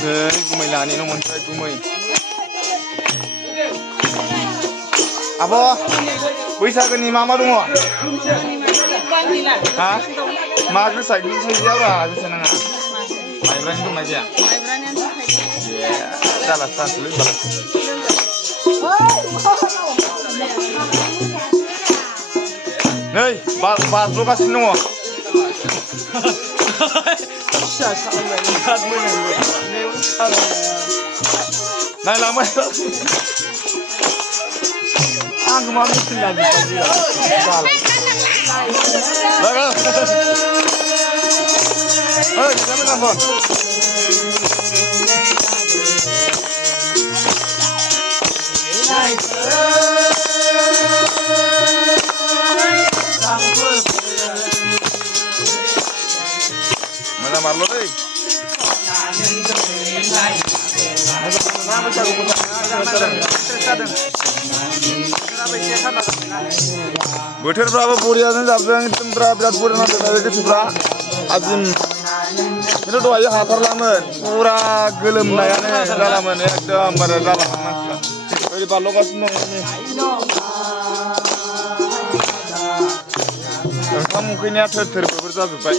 गुमै लानायानो मोनबाय गुमै आब' बैसागोनि मा दङ हा मा गोसा गैयाब्रा गोसा नाङा माइब्रानि दंना गैया जाला सानसलै नै बाज्ल'गासिनो दङ नायलांबाय आंखौ मा मिथिं मोजां बारल' दै बोथोरफ्राबो बरियानो जाबदों एकदमफ्रा बिराद बरिया नांदों गोसोफ्रा आजिम खिन्थु दहाय हाथारलामोन फुरा गोलोमनायानो जालामोन एकदमबारे जालामोन मानसिफ्रा ओरै बारल'गासिनो दं ओंखाम उखैनाया थोर थोर बोर जाजोब्बाय